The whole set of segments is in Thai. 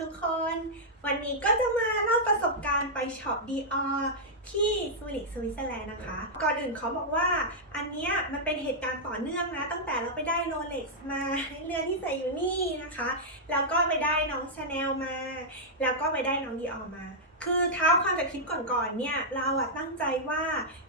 ทุกคน วันนี้ก็จะมาเล่าประสบการณ์ไปช็อปดีออที่ซูริกสวิตเซอร์แลนด์นะคะ ก่อนอื่นเขาบอกว่าอันเนี้ยมันเป็นเหตุการณ์ต่อเนื่องนะ ตั้งแต่เราไปได้โรเล็กซ์มาเรือนที่ใส่อยู่นี่นะคะ แล้วก็ไปได้น้องชาแนลมา แล้วก็ไปได้น้องดีออมา คือเท้าความจากคลิปก่อนๆเนี่ยเราอะตั้งใจว่า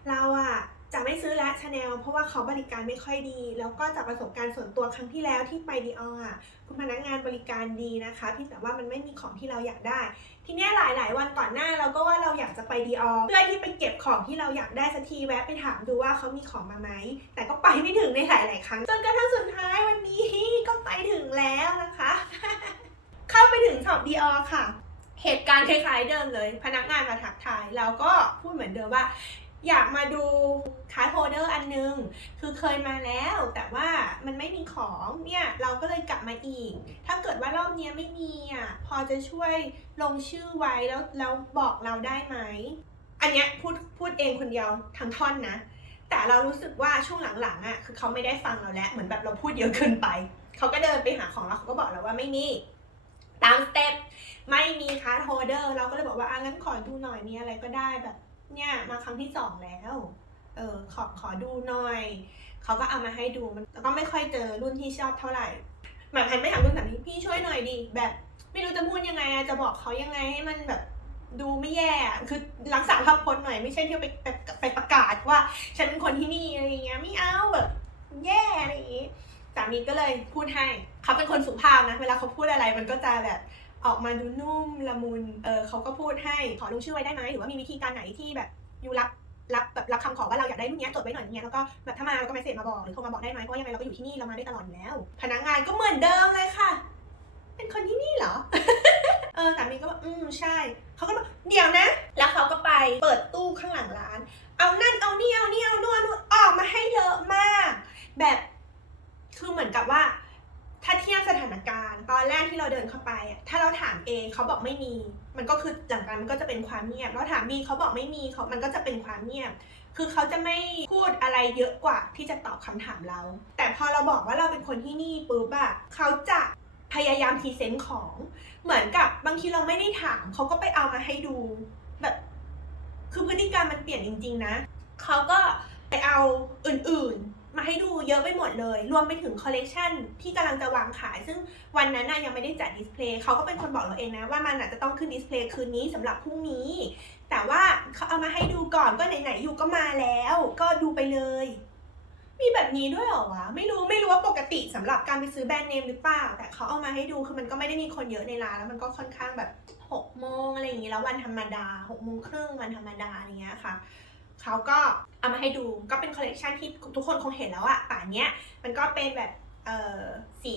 เราอะ จะไม่ซื้อแล้วชาแนลเพราะว่าเขาบริการไม่ค่อยดี แล้วก็จากประสบการณ์ส่วนตัวครั้งที่แล้วที่ไปดีออะคุณพนักงานบริการดีนะคะเพี่แต่ว่ามันไม่มีของที่เราอยากได้ ทีเนี้ยหลาย ๆ วันก่อนหน้าเราก็ว่าเราอยากจะไปดีอเพื่อที่ไปเก็บของที่เราอยากได้สักทีแวะไปถามดูว่าเขามีของมาไหมแต่ก็ไปไม่ถึงในหลาย ๆ ครั้ง จนกระทั่งสุดท้ายวันนี้ก็ไปถึงแล้วนะคะ เข้าไปถึงช็อปดีอค่ะ เหตุการณ์คล้าย ๆ เดิมเลย พนักงานมาทักทายเราก็พูดเหมือนเดิมว่า อยากมาดูคาร์ดโฮเดอร์อันนึง คือเคยมาแล้วแต่ว่ามันไม่มีของเนี่ยเราก็เลยกลับมาอีก ถ้าเกิดว่ารอบนี้ไม่มีอะพอจะช่วยลงชื่อไว้แล้วแล้วบอกเราได้ไหม อันเนี้ยพูดพูดเองคนเดียวทั้งท่อนนะ แต่เรารู้สึกว่าช่วงหลังๆอะคือเขาไม่ได้ฟังเราแล้วเหมือนแบบเราพูดเยอะเกินไป เขาก็เดินไปหาของเราเขาก็บอกเราว่าไม่มีตามสเต็ปไม่มีคาร์ดโฮเดอร์เราก็เลยบอกว่าอะงั้นขอดูหน่อยมีอะไรก็ได้แบบ เนี่ยมาครั้งที่สองแล้ว เออขอขอดูหน่อย เขาก็เอามาให้ดูมันก็ไม่ค่อยเจอรุ่นที่ชอบเท่าไหร่หมายพันไม่ถามรุ่นสามีพี่ช่วยหน่อยดิแบบ ไม่รู้จะพูดยังไงอะจะบอกเขายังไงให้มันแบบดูไม่แย่คือรักษาภาพพจน์หน่อยไม่ใช่ที่ไปไปไปประกาศว่า ฉันเป็นคนที่นี่อะไรเงี้ยไม่เอาแบบแย่อะไรอย่างงี้สามีก็เลยพูดให้เขาเป็นคนสุภาพนะ เวลาเขาพูดอะไรมันก็จะแบบ ออกมาดูนุ่มละมุน เออเขาก็พูดให้ขอลงชื่อไว้ได้ไหมหรือว่ามีวิธีการไหนที่แบบยูรับรับแบบรับคำขอว่าเราอยากได้รุ่นนี้จดไว้หน่อยอย่างเงี้ยแล้วก็แบบถ้ามาเราก็เมสเซจมาบอกหรือโทรมาบอกได้ไหมเพราะยังไงเราก็อยู่ที่นี่เรามาได้ตลอดอยู่แล้ว พนักงานก็เหมือนเดิมเลยค่ะ เป็นคนที่นี่เหรอเออสามีก็บอกอืมใช่เขาก็บอกเดี๋ยวนะ แล้วเขาก็ไปเปิดตู้ข้างหลังร้าน เอานั่นเอานี่เอานี่เอานู่นเอานู่นออกมาให้เยอะมาก แบบคือเหมือนกับว่า ถ้าเทียบสถานการณ์ ตอนแรกที่เราเดินเข้าไปอะถ้าเราถามเองเขาบอกไม่มี มันก็คือหลังจากมันก็จะเป็นความเงียบ เราถามบีเขาบอกไม่มีเขามันก็จะเป็นความเงียบ คือเขาจะไม่พูดอะไรเยอะกว่าที่จะตอบคำถามเรา แต่พอเราบอกว่าเราเป็นคนที่นี่ปุ๊บอะเขาจะพยายามพรีเซนต์ของ เหมือนกับบางทีเราไม่ได้ถามเขาก็ไปเอามาให้ดู แบบ คือพฤติกรรมมันเปลี่ยนจริง ๆ นะ เขาก็ไปเอาอื่นๆ มาให้ดูเยอะไปหมดเลย รวมไปถึงคอลเลกชันที่กำลังจะวางขาย ซึ่งวันนั้นน่ะยังไม่ได้จัดดิสเพลย์เขาก็เป็นคนบอกเราเองนะว่ามันอาจจะต้องขึ้นดิสเพลย์คืนนี้สำหรับพรุ่งนี้ แต่ว่าเขาเอามาให้ดูก่อนก็ไหนๆอยู่ก็มาแล้ว ก็ดูไปเลย มีแบบนี้ด้วยเหรอวะ ไม่รู้ไม่รู้ว่าปกติสำหรับการไปซื้อแบรนด์เนมหรือเปล่า แต่เขาเอามาให้ดูคือมันก็ไม่ได้มีคนเยอะในร้านแล้วมันก็ค่อนข้างแบบหกโมงอะไรอย่างงี้แล้ววันธรรมดาหกโมงครึ่งวันธรรมดาอะไรเงี้ยค่ะ เขาก็เอามาให้ดูก็เป็นคอลเลกชันที่ทุกคนคงเห็นแล้วอะป่านเนี้ยมันก็เป็นแบบเอ่อสี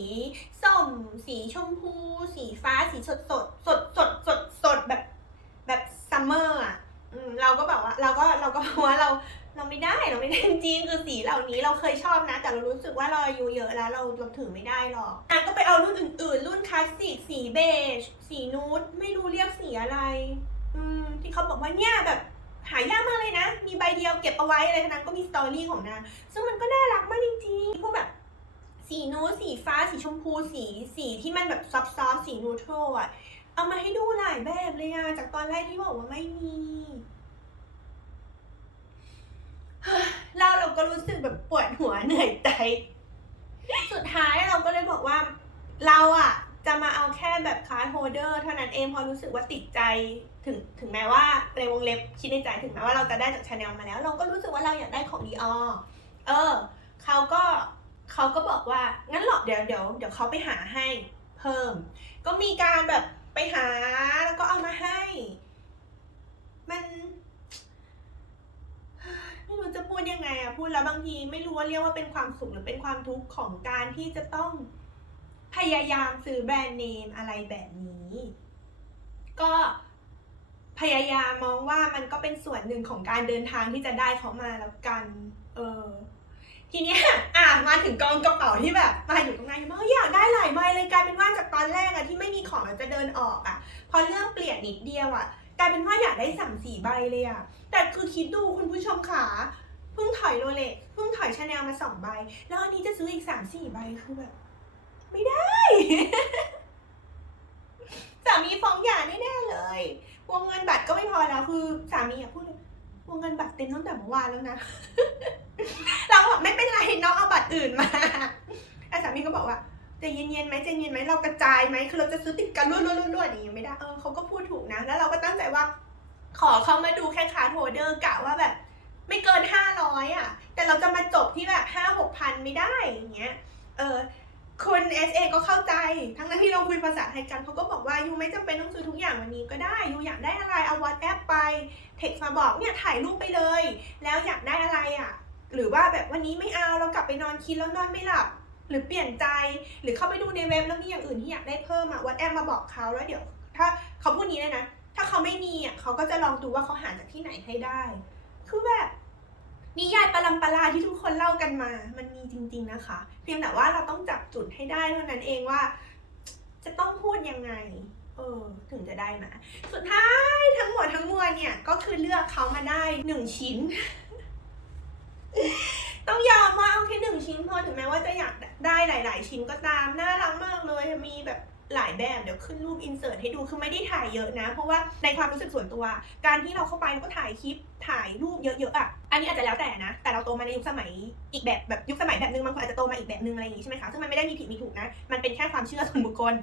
ส้ม สีชมพู สีฟ้า สีสดสดสดสดสดสดแบบแบบซัมเมอร์อะเราก็แบบว่าเราก็เราก็บอกว่าเราเราไม่ได้เราไม่ได้จริงคือสีเหล่านี้เราเคยชอบนะ แต่เรารู้สึกว่าเราอายุเยอะแล้วเราเราถือไม่ได้หรอกนางก็ไปเอารุ่นอื่น ๆ รุ่นคลาสสิกสีเบจ สีนูดไม่รู้เรียกสีอะไร อืมที่เขาบอกว่าเนี่ยแบบ หายากมากเลยนะ มีใบเดียวเก็บเอาไว้อะไรทั้งนั้นก็มีสตอรี่ของนางซึ่งมันก็น่ารักมากจริงๆพวกแบบสีนูดสีฟ้าสีชมพูสีสีที่มันแบบซอฟต์ๆสีนูโตรอะ เอามาให้ดูหลายแบบเลยอะจากตอนแรกที่บอกว่าไม่มีเราเราก็รู้สึกแบบปวดหัวเหนื่อยใจ สุดท้ายเราก็เลยบอกว่า เราอะ จะมาเอาแค่แบบคาร์ดโฮเดอร์เท่านั้นเองพอรู้สึกว่าติดใจถึงถึงแม้ว่าในวงเล็บคิดในใจถึงแม้ว่าเราจะได้จากชาแนลมาแล้ว เราก็รู้สึกว่าเราอยากได้ของดีออเออเขาก็เขาก็บอกว่างั้นหรอเดี๋ยวเดี๋ยวเดี๋ยวเขาไปหาให้เพิ่ม ก็มีการแบบไปหาแล้วก็เอามาให้ มันไม่รู้จะพูดยังไงอะพูดแล้วบางทีไม่รู้ว่าเรียกว่าเป็นความสุขหรือเป็นความทุกข์ของการที่จะต้อง พยายามซื้อแบรนด์เนมอะไรแบบนี้ ก็พยายามมองว่ามันก็เป็นส่วนหนึ่งของการเดินทางที่จะได้เขามาแล้วกัน เออ ทีเนี้ยอะมาถึงกองกระเป๋าที่แบบมาอยู่ตรงไหนมาอยากได้หลายใบเลยกลายเป็นว่าจากตอนแรกอะที่ไม่มีของจะเดินออกอะพอเรื่องเปลี่ยนนิดเดียวอะกลายเป็นว่าอยากได้สามสี่ใบเลยอะแต่คือคิดดูคุณผู้ชมขาเพิ่งถอยโรเล็กเพิ่งถอยชาแนลมาสองใบ แล้วอันนี้จะซื้ออีกสามสี่ใบคือแบบ ไม่ได้สามีฟ้องหย่าแน่ๆเลย วงเงินบัตรก็ไม่พอแล้วคือสามีอะพูดเลยวงเงินบัตรเต็มตั้งแต่เมื่อวานแล้วนะ เราบอกไม่เป็นไรน้องเอาบัตรอื่นมาแต่สามีก็บอกว่าใจเย็นๆไหมใจเย็นไหมเรากระจายไหมคือเราจะซื้อติดกันรวดๆๆๆอย่างนี้ไม่ได้เออเขาก็พูดถูกนะ แล้วเราก็ตั้งใจว่า ขอเขามาดูแค่คาร์ดโฮเดอร์กะว่าแบบ ไม่เกินห้าร้อยอะ แต่เราจะมาจบที่แบบห้าหกพันไม่ได้อย่างเงี้ย เออ คุณ SA ก็เข้าใจ ทั้งนั้นที่เราคุยภาษาไทยกันเขาก็บอกว่ายูไม่จำเป็นต้องซื้อทุกอย่างวันนี้ก็ได้ยูอยากได้อะไรเอาวอทแอปไปเท็กมาบอกเนี่ยถ่ายรูปไปเลย แล้วอยากได้อะไรอะ หรือว่าแบบวันนี้ไม่เอาเรากลับไปนอนคิดแล้วนอนไม่หลับ หรือเปลี่ยนใจ หรือเข้าไปดูในเว็บแล้วมีอย่างอื่นที่อยากได้เพิ่มอะวอทแอปมาบอกเขาแล้วเดี๋ยว ถ้าเขาพูดนี้เลยนะ ถ้าเขาไม่มีอะเขาก็จะลองดูว่าเขาหาจากที่ไหนให้ได้ คือแบบ นิยายปรัมปราที่ทุกคนเล่ากันมา มันมีจริงๆนะคะ เพียงแต่ว่าเราต้องจับจุดให้ได้เท่านั้นเองว่า จะต้องพูดยังไง เออ ถึงจะได้มา สุดท้ายทั้งหมดทั้งมวลเนี่ย ก็คือเลือกเขามาได้หนึ่งชิ้น ต้องยอมว่าเอาแค่หนึ่งชิ้นพอถึงแม้ว่าจะอยากได้หลาย ๆ ชิ้นก็ตาม น่ารักมากเลย มีแบบ หลายแบบเดี๋ยวขึ้นรูปอินเสิร์ตให้ดูคือไม่ได้ถ่ายเยอะนะ เพราะว่าในความรู้สึกส่วนตัว การที่เราเข้าไปแล้วก็ถ่ายคลิปถ่ายรูปเยอะๆอะอันนี้อาจจะแล้วแต่นะ แต่เราโตมาในยุคสมัยอีกแบบแบบยุคสมัยแบบนึงบางคนอาจจะโตมาอีกแบบนึงอะไรอย่างงี้ใช่ไหมคะซึ่งมันไม่ได้มีผิดมีถูกนะ มันเป็นแค่ความเชื่อส่วนบุคคล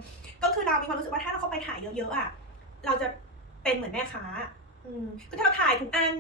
ก็คือเรามีความรู้สึกว่าถ้าเราเข้าไปถ่ายเยอะๆอะเราจะเป็นเหมือนแม่ค้า อืมคือถ้าเราถ่ายทุกอัน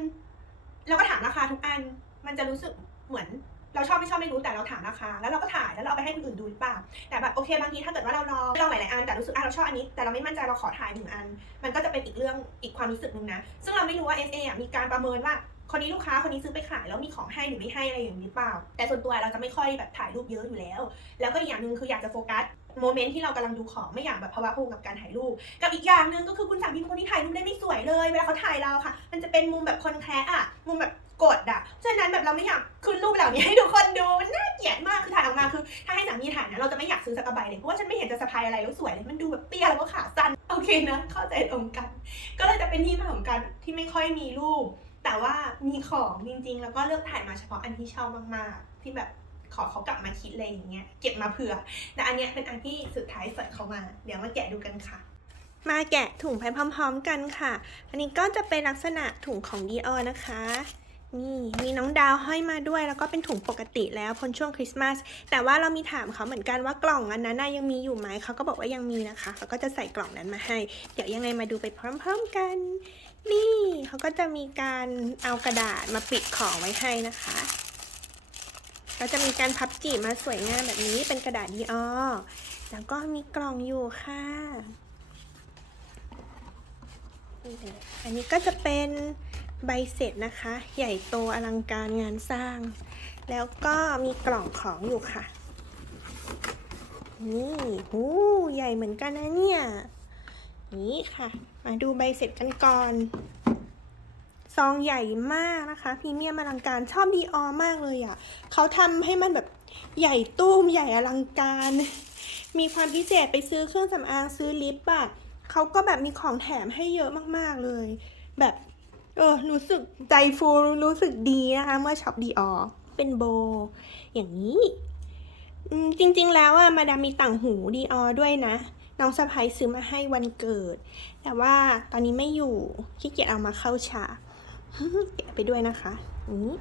แล้วก็ถามราคาทุกอัน มันจะรู้สึกเหมือน เราชอบไม่ชอบไม่รู้แต่เราถามราคาแล้วเราก็ถ่ายแล้วเราเอาไปให้คนอื่นดูหรือเปล่าแต่แบบโอเคบางทีถ้าเกิดว่าเราลองลองหลายๆอันแต่รู้สึกอะเราชอบอันนี้ แต่เราไม่มั่นใจเราขอถ่ายหนึ่งอัน มันก็จะเป็นอีกเรื่องอีกความรู้สึกหนึ่งนะ ซึ่งเราไม่รู้ว่า SA อะมีการประเมินว่าคนนี้ลูกค้าคนนี้ซื้อไปขายแล้วมีของให้หรือไม่ให้อะไรอย่างนี้เปล่า แต่ส่วนตัวเราจะไม่ค่อยแบบถ่ายรูปเยอะอยู่แล้ว แล้วก็อีกอย่างหนึ่งคืออยากจะโฟกัสโมเมนต์ที่เรากำลังดูของไม่อยากแบบภาวะภูมิกับการถ่ายรูป กับอีกอย่างหนึ่งก็คือคุณสามีเป็นคนที่ถ่ายรูปได้ไม่สวยเลยเวลาเขาถ่ายเราค่ะ มันจะเป็นมุมแบบคอนแครอะมุมแบบ กดอะฉะนั้นแบบเราไม่อยากขึ้นรูปเหล่านี้ให้ทุกคนดูน่าเกลียดมากคือถ่ายออกมาคือ ถ้าให้สามีถ่ายนะเราจะไม่อยากซื้อสักกระใบเลยเพราะว่าฉันไม่เห็นจะสะพายอะไรแล้วสวยเลยมันดูแบบเตี้ยแล้วก็ขาสั้นโอเคนะเข้าใจตรงกัน ก็เลยจะเป็นที่มาของการที่ไม่ค่อยมีรูป แต่ว่ามีของจริงๆ แล้วก็เลือกถ่ายมาเฉพาะอันที่ชอบมากๆ ที่แบบขอเขากลับมาคิดอะไรอย่างเงี้ยเก็บมาเผื่อแต่อันเนี้ยเป็นอันที่สุดท้ายใส่เขามา เดี๋ยวมาแกะดูกันค่ะมาแกะถุงไปพร้อม ๆ กันค่ะ อันนี้ก็จะเป็นลักษณะถุงของ Dior นะคะ นี่มีน้องดาวห้อยมาด้วย แล้วก็เป็นถุงปกติแล้วพ้นช่วงคริสต์มาสแต่ว่าเรามีถามเขาเหมือนกันว่ากล่องอันนั้นน่ะยังมีอยู่ไหมเขาก็บอกว่ายังมีนะคะเขาก็จะใส่กล่องนั้นมาให้ เดี๋ยวยังไงมาดูไปพร้อม ๆกัน นี่เขาก็จะมีการเอากระดาษมาปิดของไว้ให้นะคะก็จะมีการพับจีบมาสวยงามแบบนี้เป็นกระดาษดีออแล้วก็มีกล่องอยู่ค่ะ อันนี้ก็จะเป็น ใบเสร็จนะคะ ใหญ่โตอลังการงานสร้าง แล้วก็มีกล่องของอยู่ค่ะ นี่หูใหญ่เหมือนกันนะเนี่ย นี่ค่ะ มาดูใบเสร็จกันก่อน ซองใหญ่มากนะคะพรีเมียมอลังการชอบดีออมากเลยอะ่ะเขาทำให้มันแบบใหญ่ตุ้มใหญ่อลังการ มีความพิเศษไปซื้อเครื่องสำอางซื้อลิปอะเขาก็แบบมีของแถมให้เยอะมากๆเลย แบบ เออรู้สึกใจฟูรู้สึกดีนะคะ เมื่อช็อปดีออเป็นโบ อย่างนี้จริง ๆ แล้วอะมาดามมีต่างหูดีออด้วยนะ น้องสะพ้ายซื้อมาให้วันเกิด แต่ว่าตอนนี้ไม่อยู่ขี้เกียจเอามาเข้าฉากแกะไปด้วยนะคะนี้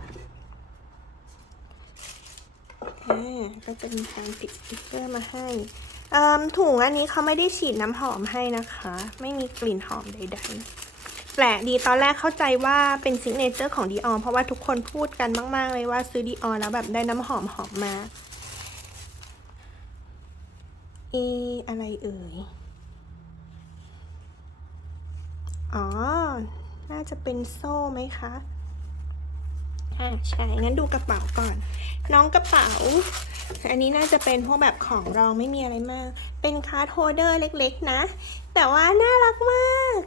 อ่าก็จะมีการติดสติ๊กเกอร์มาให้เอิ่มถุงอันนี้เขาไม่ได้ฉีดน้ำหอมให้นะคะ ไม่มีกลิ่นหอมใด ๆ แปลกดีตอนแรกเข้าใจว่าเป็นซิกเนเจอร์ของดีออเพราะว่าทุกคนพูดกันมาก ๆ เลยว่าซื้อดีออแล้วแบบได้น้ำหอมหอมมาเออะไรเอ่ย อ๋อ น่าจะเป็นโซ่ไหมคะอ่าใช่ งั้นดูกระเป๋าก่อน น้องกระเป๋า อันนี้น่าจะเป็นพวกแบบของรองไม่มีอะไรมาก เป็นคาร์ดโฮเดอร์เล็กๆนะ แต่ว่าน่ารักมาก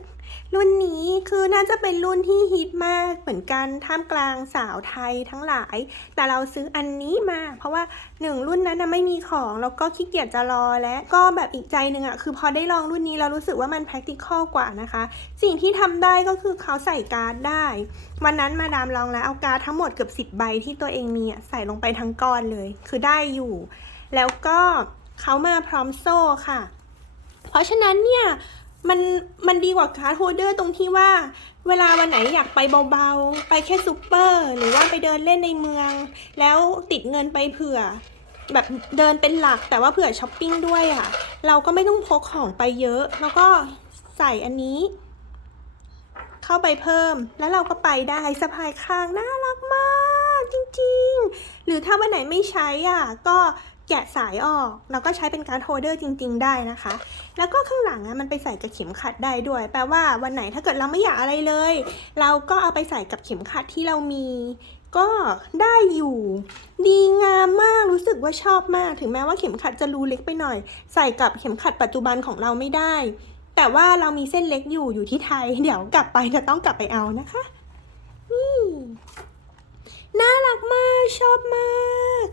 รุ่นนี้คือน่าจะเป็นรุ่นที่ฮิตมากเหมือนกันท่ามกลางสาวไทยทั้งหลาย แต่เราซื้ออันนี้มา เพราะว่าหนึ่งรุ่นนั้นไม่มีของแล้วก็ขี้เกียจจะรอและก็แบบอีกใจหนึ่งอะคือพอได้ลองรุ่นนี้เรารู้สึกว่ามัน practical กว่านะคะ สิ่งที่ทำได้ก็คือเขาใส่การ์ดได้ วันนั้นมาดามลองแล้วเอาการ์ดทั้งหมดเกือบ10ใบที่ตัวเองมีอะใส่ลงไปทั้งก้อนเลย คือได้อยู่ แล้วก็เขามาพร้อมโซ่ค่ะ เพราะฉะนั้นเนี่ย มันมันดีกว่าการ์ดโฮเดอร์ตรงที่ว่า เวลาวันไหนอยากไปเบาๆ ไปแค่ซูเปอร์ หรือว่าไปเดินเล่นในเมือง แล้วติดเงินไปเผื่อ แบบเดินเป็นหลักแต่ว่าเผื่อช้อปปิ้งด้วยอะ่ะ เราก็ไม่ต้องพกของไปเยอะ แล้วก็ใส่อันนี้ เข้าไปเพิ่มแล้วเราก็ไปได้สะพายข้างน่ารักมาก จริง ๆ หรือถ้าวันไหนไม่ใช้อะ ก็ แกะสายออกแล้วก็ใช้เป็นการโฮเดอร์จริง ๆ ได้นะคะ แล้วก็ข้างหลังอะมันไปใส่กับเข็มขัดได้ด้วย แปลว่าวันไหนถ้าเกิดเราไม่อยากอะไรเลย เราก็เอาไปใส่กับเข็มขัดที่เรามีก็ได้อยู่ ดีงามมากรู้สึกว่าชอบมาก ถึงแม้ว่าเข็มขัดจะรูเล็กไปหน่อย ใส่กับเข็มขัดปัจจุบันของเราไม่ได้ แต่ว่าเรามีเส้นเล็กอยู่อยู่ที่ไทย เดี๋ยวกลับไปจะต้องกลับไปเอานะคะนี่น่ารักมากชอบมาก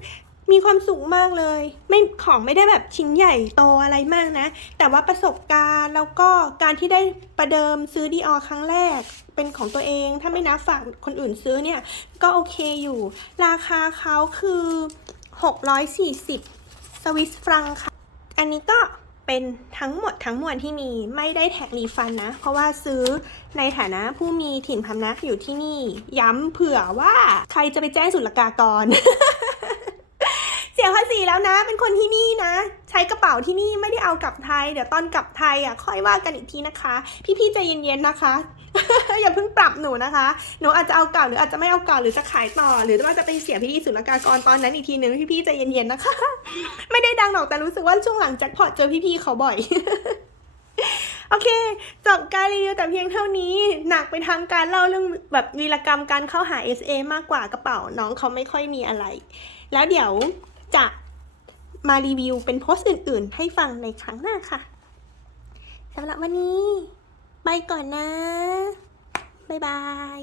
มีความสุขมากเลย ไม่ของไม่ได้แบบชิ้นใหญ่โตอะไรมากนะ แต่ว่าประสบการณ์แล้วก็การที่ได้ประเดิมซื้อดีออครั้งแรก เป็นของตัวเองถ้าไม่นับฝากคนอื่นซื้อเนี่ย ก็โอเคอยู่ ราคาเขาคือ 640 สวิสฟรังค่ะ อันนี้ก็เป็นทั้งหมดทั้งมวลที่มีไม่ได้แท็กรีฟันนะ เพราะว่าซื้อในฐานะผู้มีถิ่นพำนักอยู่ที่นี่ ย้ำเผื่อว่าใครจะไปแจ้งศุลกากร ยภาษีแล้วนะ เป็นคนที่นี่นะ ใช้กระเป๋าที่นี่ไม่ได้เอากลับไทย เดี๋ยวตอนกลับไทยอะค่อยว่ากันอีกทีนะคะ พี่ๆใจเย็นๆนะคะ อย่าเพิ่งปรับหนูนะคะ หนูอาจจะเอาเก่าหรืออาจจะไม่เอาเก่าหรือจะขายต่อ หรือว่าจะไปเสียพี่ๆศุลกากรตอนนั้นอีกทีหนึ่งพี่ๆใจเย็นๆนะคะ ไม่ได้ดังหรอกแต่รู้สึกว่าช่วงหลังแจ็คพอตเจอพี่ๆเขาบ่อยโอเคจบการรีวิวแต่เพียงเท่านี้ หนักไปทางการเล่าเรื่องแบบวีรกรรมการเข้าหา SA มากกว่ากระเป๋าน้องเขาไม่ค่อยมีอะไร แล้วเดี๋ยว จะมารีวิวเป็นโพสต์อื่น ๆ ให้ฟังในครั้งหน้าค่ะสำหรับวันนี้ ไปก่อนนะ บ๊ายบาย